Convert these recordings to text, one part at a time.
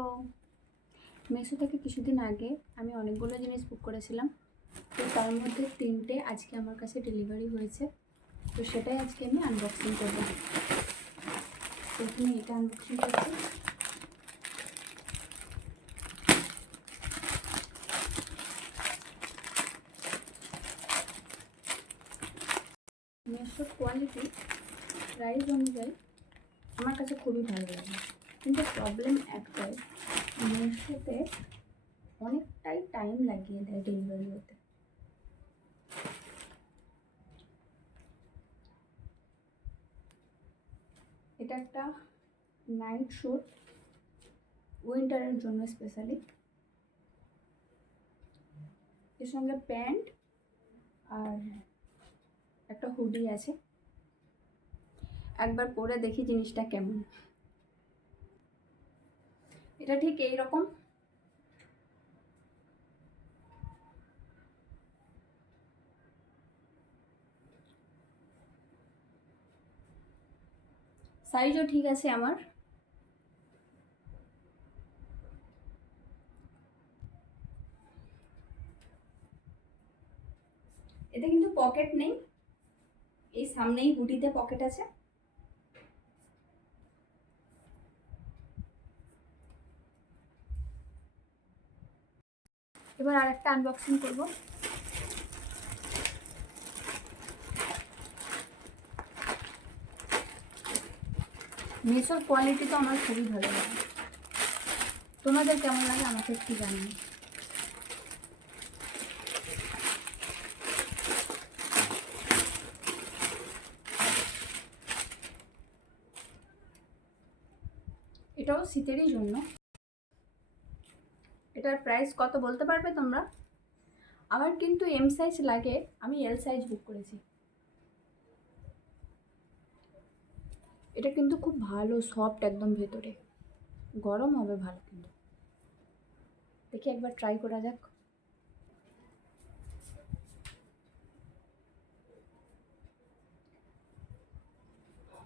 Hello. মেশো থেকে কিছুদিন আগে আমি অনেকগুলো জিনিস বুক করেছিলাম। তো তার মধ্যে তিনটে আজকে আমার কাছে ডেলিভারি হয়েছে। তো সেটাই আজকে আমি আনবক্সিং করব। প্রথমে এটা আনবক্সিং করছি। মেশোর কোয়ালিটি প্রাইস অনুযায়ী আমার কাছে খুবই ভালো লাগে। কিন্তু প্রবলেম একটাই মেশোতে অনেকটাই টাইম লাগিয়ে দেয় ডেলিভারি হতে। এটা একটা নাইট শ্যুট উইন্টারের জন্য স্পেশালি এর সঙ্গে প্যান্ট আর একটা হুডি আছে। একবার পরে দেখি জিনিসটা কেমন। এটা ঠিক এই রকম সাইজও ঠিক আছে আমার। এতে কিন্তু পকেট নেই। এই সামনেই হুডিতে পকেট আছে। এবার আর একটা আনবক্সিং করব। মেসোর কোয়ালিটি তো আমার খুবই ভালো লাগে। তোমাদের কেমন লাগে আমাকে একটু জানিয়ে এটাও শীতেরই জন্য। এটার প্রাইস কত বলতে পারবে তোমরা? আমার কিন্তু এম সাইজ লাগে, আমি এল সাইজ বুক করেছি। এটা কিন্তু খুব ভালো সফট একদম ভেতরে। গরম হবে ভালো কিন্তু। দেখি একবার ট্রাই করা যাক।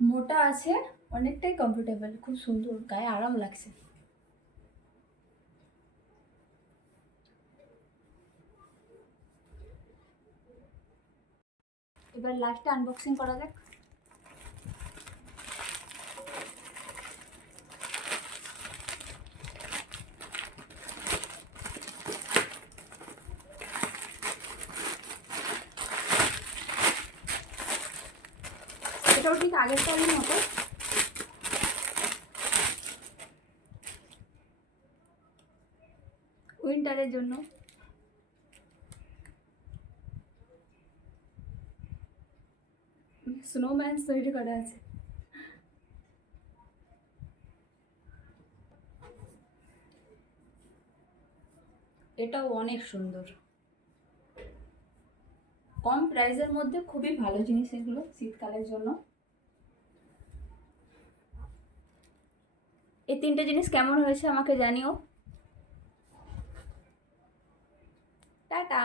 মোটা আছে, অনেকটাই কমফোর্টেবল খুব সুন্দর, গায়ে আরাম লাগছে। এবার লাস্টে আনবক্সিং করা যাক। এটাও ঠিক আগের টাইমের মতো। উইন্টারের জন্য। স্নোম্যান তৈরি করা আছে। এটাও অনেক সুন্দর। কম প্রাইসের মধ্যে খুবই ভালো জিনিস এগুলো শীতকালের জন্য। এই তিনটে জিনিস কেমন হয়েছে আমাকে জানিও। টাটা।